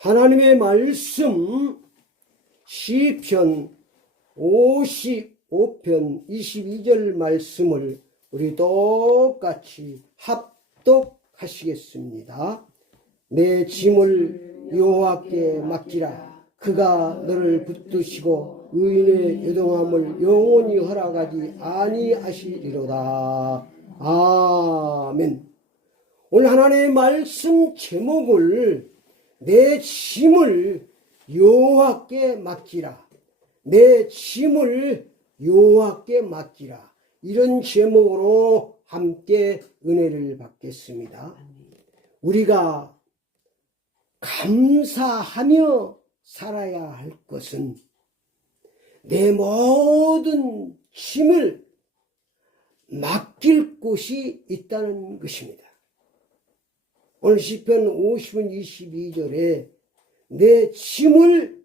하나님의 말씀 시편 55편 22절 말씀을 우리 똑같이 합독하시겠습니다. 내 짐을 여호와께 맡기라. 그가 너를 붙드시고 의인의 요동함을 영원히 허락하지 아니하시리로다. 아멘. 오늘 하나님의 말씀 제목을 내 짐을 여호와께 맡기라. 내 짐을 여호와께 맡기라. 이런 제목으로 함께 은혜를 받겠습니다. 우리가 감사하며 살아야 할 것은 내 모든 짐을 맡길 곳이 있다는 것입니다. 오늘 시편 50분 22절에 내 짐을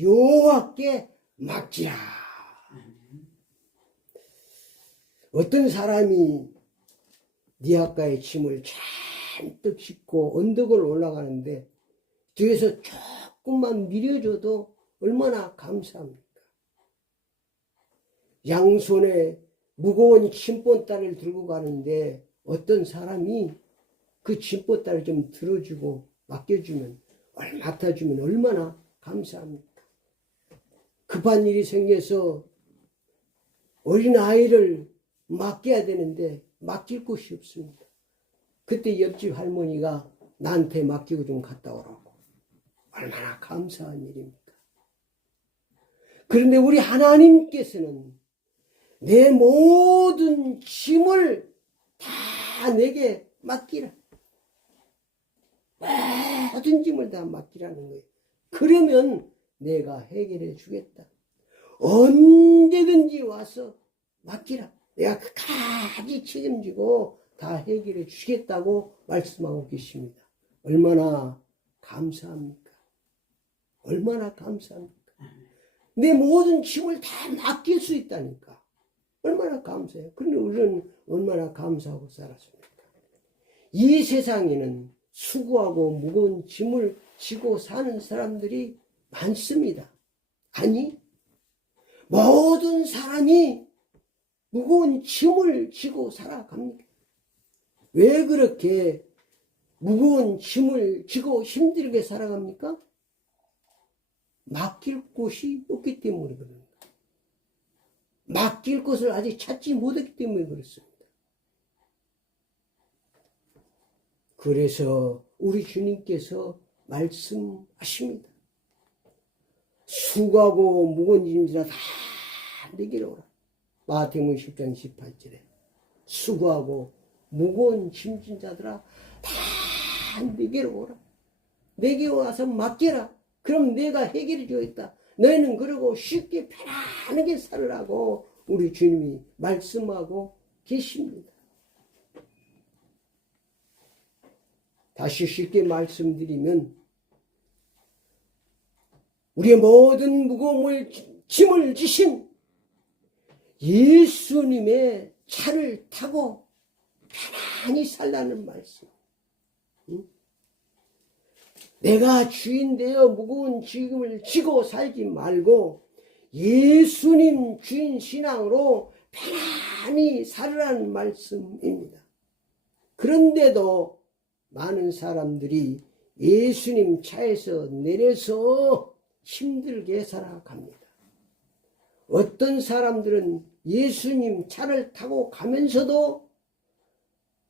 여호와께 맡기라. 어떤 사람이 네 아까의 짐을 잔뜩 싣고 언덕을 올라가는데 뒤에서 조금만 밀어줘도 얼마나 감사합니까? 양손에 무거운 짐보따리를 들고 가는데 어떤 사람이 그 짐보따리를 좀 들어주고 맡겨주면 얼 맡아주면 얼마나 감사합니까? 급한 일이 생겨서 어린 아이를 맡겨야 되는데 맡길 곳이 없습니다. 그때 옆집 할머니가 나한테 맡기고 좀 갔다 오라고. 얼마나 감사한 일입니까? 그런데 우리 하나님께서는 내 모든 짐을 다 내게 맡기라. 모든 짐을 다 맡기라는 거예요. 그러면 내가 해결해 주겠다. 언제든지 와서 맡기라. 내가 끝까지 책임지고 다 해결해 주겠다고 말씀하고 계십니다. 얼마나 감사합니까? 얼마나 감사합니까? 내 모든 짐을 다 맡길 수 있다니까. 얼마나 감사해요. 그런데 우리는 얼마나 감사하고 살았습니까? 이 세상에는 수고하고 무거운 짐을 지고 사는 사람들이 많습니다. 아니, 모든 사람이 무거운 짐을 지고 살아갑니다. 왜 그렇게 무거운 짐을 지고 힘들게 살아갑니까? 맡길 곳이 없기 때문에 그럽니다. 맡길 곳을 아직 찾지 못했기 때문에 그렇습니다. 그래서 우리 주님께서 말씀하십니다. 수고하고 무거운 짐이라 다 내게로 오라. 마태복음 10장 18절에 수고하고 무거운 짐진 자들아 다 내게로 오라. 내게 와서 맡겨라. 그럼 내가 해결해 주겠다. 너희는 그러고 쉽게 편안하게 살으라고 우리 주님이 말씀하고 계십니다. 다시 쉽게 말씀드리면 우리의 모든 무거움을 짐을 지신 예수님의 차를 타고 편안히 살라는 말씀. 응? 내가 주인 되어 무거운 짐을 지고 살지 말고 예수님 주인 신앙으로 편안히 살으라는 말씀입니다. 그런데도 많은 사람들이 예수님 차에서 내려서 힘들게 살아갑니다. 어떤 사람들은 예수님 차를 타고 가면서도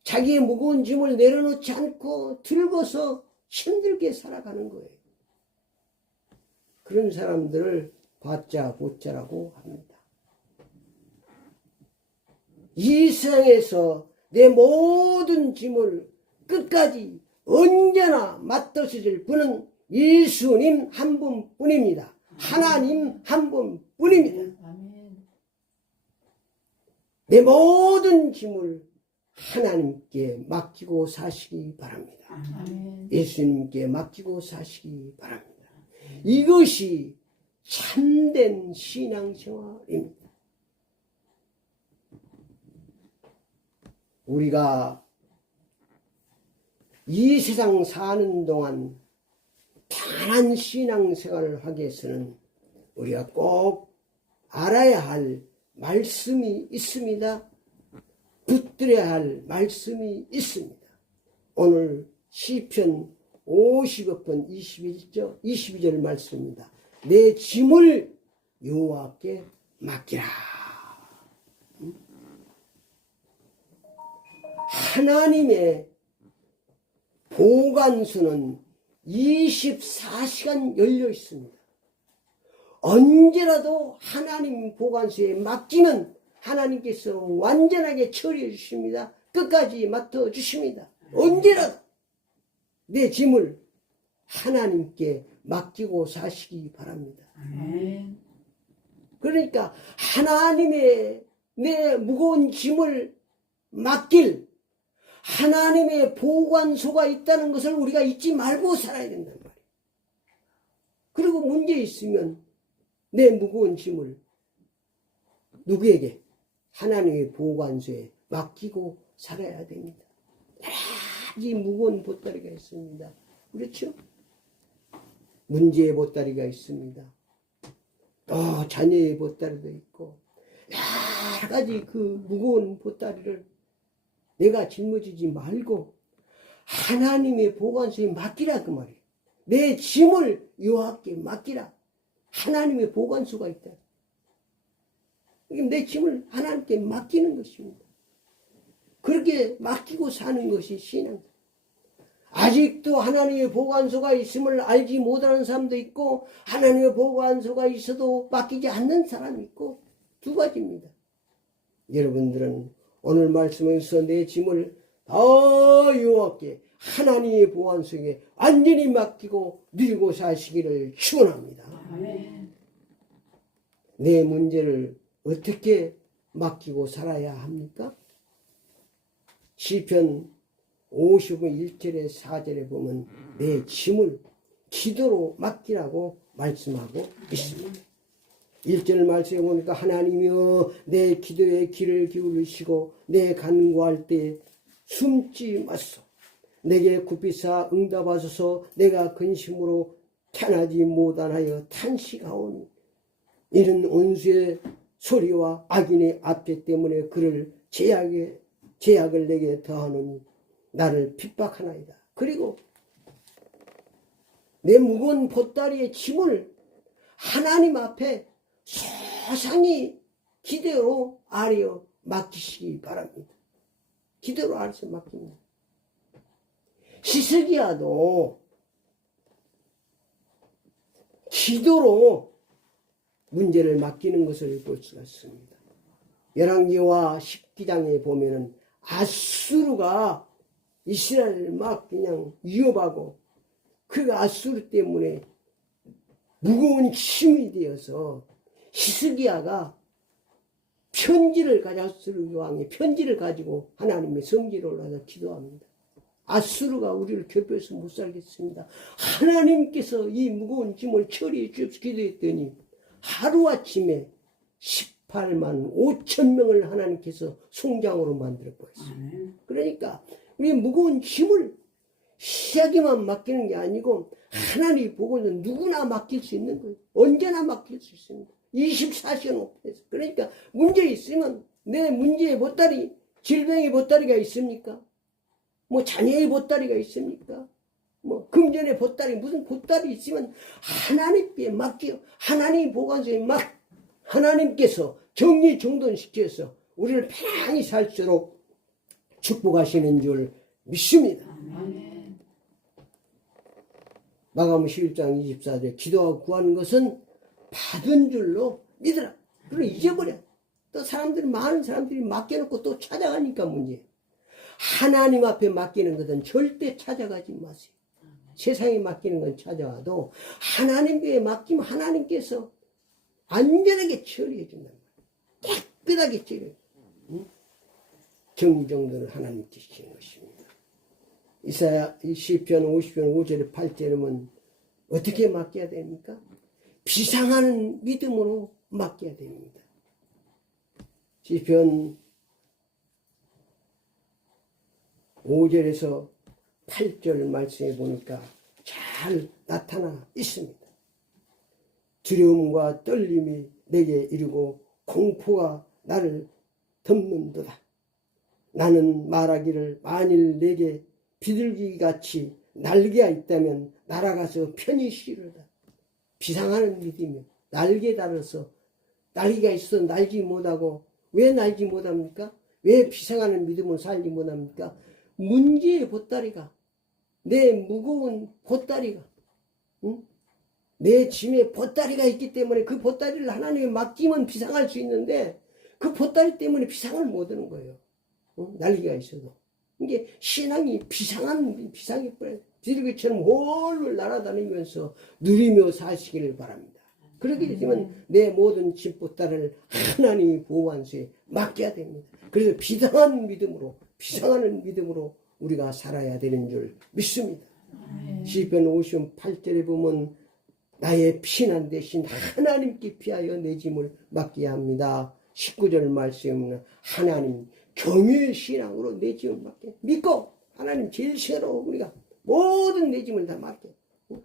자기의 무거운 짐을 내려놓지 않고 들고서 힘들게 살아가는 거예요. 그런 사람들을 받자 보자라고 합니다. 이 세상에서 내 모든 짐을 끝까지 언제나 맡으실 분은 예수님 한 분뿐입니다. 하나님 한 분뿐입니다. 내 모든 짐을 하나님께 맡기고 사시기 바랍니다. 예수님께 맡기고 사시기 바랍니다. 이것이 참된 신앙생활입니다. 우리가 이 세상 사는 동안 편한 신앙생활을 하기 위해서는 우리가 꼭 알아야 할 말씀이 있습니다. 붙들어야 할 말씀이 있습니다. 오늘 시편 50편 21절 22절 말씀입니다. 내 짐을 여호와께 맡기라. 하나님의 보관소는 24시간 열려 있습니다. 언제라도 하나님 보관소에 맡기면 하나님께서 완전하게 처리해 주십니다. 끝까지 맡아 주십니다. 언제라도 내 짐을 하나님께 맡기고 사시기 바랍니다. 그러니까 하나님의 내 무거운 짐을 맡길 하나님의 보관소가 있다는 것을 우리가 잊지 말고 살아야 된단 말이에요. 그리고 문제 있으면 내 무거운 짐을 누구에게? 하나님의 보관소에 맡기고 살아야 됩니다. 가지 무거운 보따리가 있습니다. 그렇죠? 문제의 보따리가 있습니다. 또 자녀의 보따리도 있고 여러 가지 그 무거운 보따리를 내가 짊어지지 말고 하나님의 보관소에 맡기라 그 말이에요. 내 짐을 여호와께 맡기라. 하나님의 보관소가 있다. 내 짐을 하나님께 맡기는 것입니다. 그렇게 맡기고 사는 것이 신앙. 아직도 하나님의 보관소가 있음을 알지 못하는 사람도 있고 하나님의 보관소가 있어도 맡기지 않는 사람이 있고 두 가지입니다. 여러분들은 오늘 말씀에서 내 짐을 다 여호와께 하나님의 보관소에 완전히 맡기고 누리고 사시기를 축원합니다. 내 문제를 어떻게 맡기고 살아야 합니까? 시편 50은 1절에 4절에 보면 내 짐을 기도로 맡기라고 말씀하고 있습니다. 1절 말씀에 보니까 하나님이여 내 기도에 귀를 기울이시고 내 간구할 때 숨지 마소. 내게 굽히사 응답하소서 내가 근심으로 편하지 못하나여 탄식하오니 이는 온수의 소리와 악인의 압제 때문에 그를 제약에, 제약을 내게 더하노니 나를 핍박하나이다. 그리고 내 무거운 보따리의 짐을 하나님 앞에 소상히 기대로 아뢰어 맡기시기 바랍니다. 기대로 아뢰서 맡깁니다. 시스기야도 기도로 문제를 맡기는 것을 볼 수가 있습니다. 열왕기와 십기장에 보면은 아수르가 이스라엘을 막 그냥 위협하고 그 아수르 때문에 무거운 힘이 되어서 히스기야가 편지를 가져 아수르 왕이 편지를 가지고 하나님의 성지를 올라서 기도합니다. 아수르가 우리를 괴롭혀서 못 살겠습니다. 하나님께서 이 무거운 짐을 처리해 주옵소서 기도했더니 하루아침에 18만 5천 명을 하나님께서 송장으로 만들어. 아멘. 그러니까 우리 무거운 짐을 시작에만 맡기는 게 아니고 하나님이 보고는 누구나 맡길 수 있는 거예요. 언제나 맡길 수 있습니다. 24시간 오픈해서. 그러니까 문제 있으면 내 문제의 보따리, 질병의 보따리가 있습니까? 뭐 자녀의 보따리가 있습니까? 뭐 금전의 보따리 무슨 보따리 있으면 하나님께 맡겨 하나님 보관소에 맡 하나님께서 정리 정돈시켜서 우리를 편안히 살도록 축복하시는 줄 믿습니다. 마가음 11장 24절 기도하고 구하는 것은 받은 줄로 믿으라. 그리고 잊어버려. 또 사람들이 많은 사람들이 맡겨놓고 또 찾아가니까 문제. 하나님 앞에 맡기는 것은 절대 찾아가지 마세요. 세상에 맡기는 건 찾아와도 하나님께 맡기면 하나님께서 안전하게 처리해 준단 말이에요. 깨끗하게 처리해. 응? 정정도를 하나님께 주시는 것입니다. 이사야 이 시편 50편 5절에 8절에는 어떻게 맡겨야 됩니까? 비상하는 믿음으로 맡겨야 됩니다. 시편 5절에서 8절 말씀해 보니까 잘 나타나 있습니다. 두려움과 떨림이 내게 이르고 공포가 나를 덮는도다. 나는 말하기를 만일 내게 비둘기같이 날개가 있다면 날아가서 편히 쉬르다. 비상하는 믿음이 날개 달아서 날개가 있어 날지 못하고 왜 날지 못합니까? 왜 비상하는 믿음을 살지 못합니까? 문제의 보따리가 내 무거운 보따리가 응? 내 짐에 보따리가 있기 때문에 그 보따리를 하나님에 맡기면 비상할 수 있는데 그 보따리 때문에 비상을 못 하는 거예요. 어? 날개가 있어도. 이게 신앙이 비상한, 비상이 뻔해. 비둘기처럼 홀로 날아다니면서 누리며 사시기를 바랍니다. 그렇게 되면 내 모든 짐보따리를 하나님이 보호한수에 맡겨야 됩니다. 그래서 비상한 믿음으로, 비상하는 믿음으로 우리가 살아야 되는 줄 믿습니다. 시편 58절에 보면 나의 피난 대신 하나님께 피하여 내 짐을 맡겨야 합니다. 19절 말씀은 하나님 경외의 신앙으로 내 짐을 맡겨 믿고 하나님 제일 싫어 우리가 모든 내 짐을 다 맡겨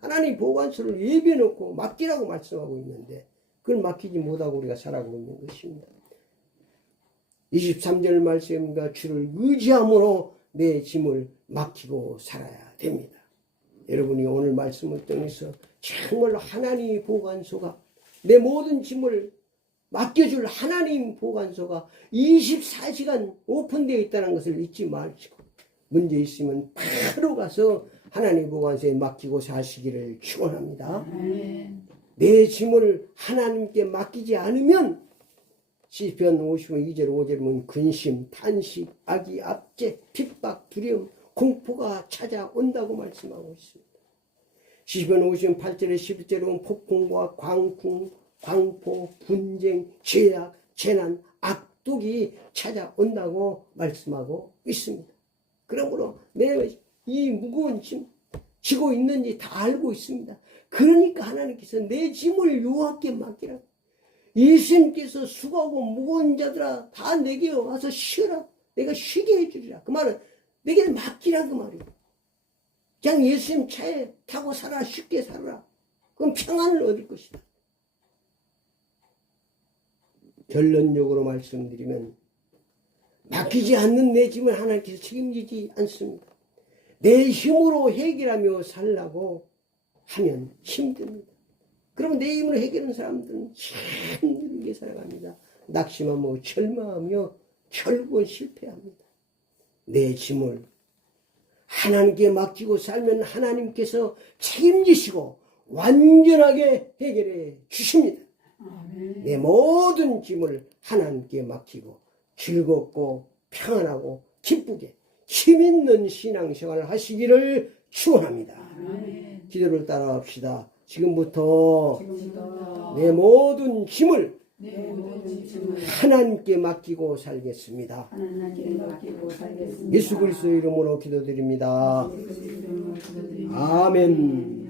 하나님 보관소를 예비해 놓고 맡기라고 말씀하고 있는데 그걸 맡기지 못하고 우리가 살아가고 있는 것입니다. 23절 말씀과 주를 의지함으로 내 짐을 맡기고 살아야 됩니다. 여러분이 오늘 말씀을 통해서 정말로 하나님의 보관소가 내 모든 짐을 맡겨줄 하나님 보관소가 24시간 오픈되어 있다는 것을 잊지 마시고 문제 있으면 바로 가서 하나님 보관소에 맡기고 사시기를 축원합니다. 내 짐을 하나님께 맡기지 않으면 시편 52절 5절 보면 근심, 탄식, 악이, 압제, 핍박, 두려움, 공포가 찾아온다고 말씀하고 있습니다. 시편 58절에 11절에 보면 폭풍과 광풍, 광포, 분쟁, 죄악, 재난, 악독이 찾아온다고 말씀하고 있습니다. 그러므로 내이 무거운 짐 지고 있는지 다 알고 있습니다. 그러니까 하나님께서 내 짐을 여호와께 맡기라. 예수님께서 수고하고 무거운 자들아 다 내게 와서 쉬어라. 내가 쉬게 해주리라. 그 말은 내게 맡기라 그 말이에요. 그냥 예수님 차에 타고 살아 쉽게 살아라. 그럼 평안을 얻을 것이다. 결론적으로 말씀드리면 맡기지 않는 내 짐을 하나님께서 책임지지 않습니다. 내 힘으로 해결하며 살라고 하면 힘듭니다. 그럼 내 힘으로 해결하는 사람들은 힘들게 살아갑니다. 낙심하며 절망하며 결국은 실패합니다. 내 짐을 하나님께 맡기고 살면 하나님께서 책임지시고 완전하게 해결해 주십니다. 내 모든 짐을 하나님께 맡기고 즐겁고 평안하고 기쁘게 힘있는 신앙생활을 하시기를 축원합니다. 기도를 따라합시다. 지금부터 지금부터 내 모든 짐을 하나님께 맡기고 살겠습니다. 하나님께 맡기고 살겠습니다. 예수 그리스도 이름으로 기도드립니다. 예수 그리스도 이름으로 기도드립니다. 아멘.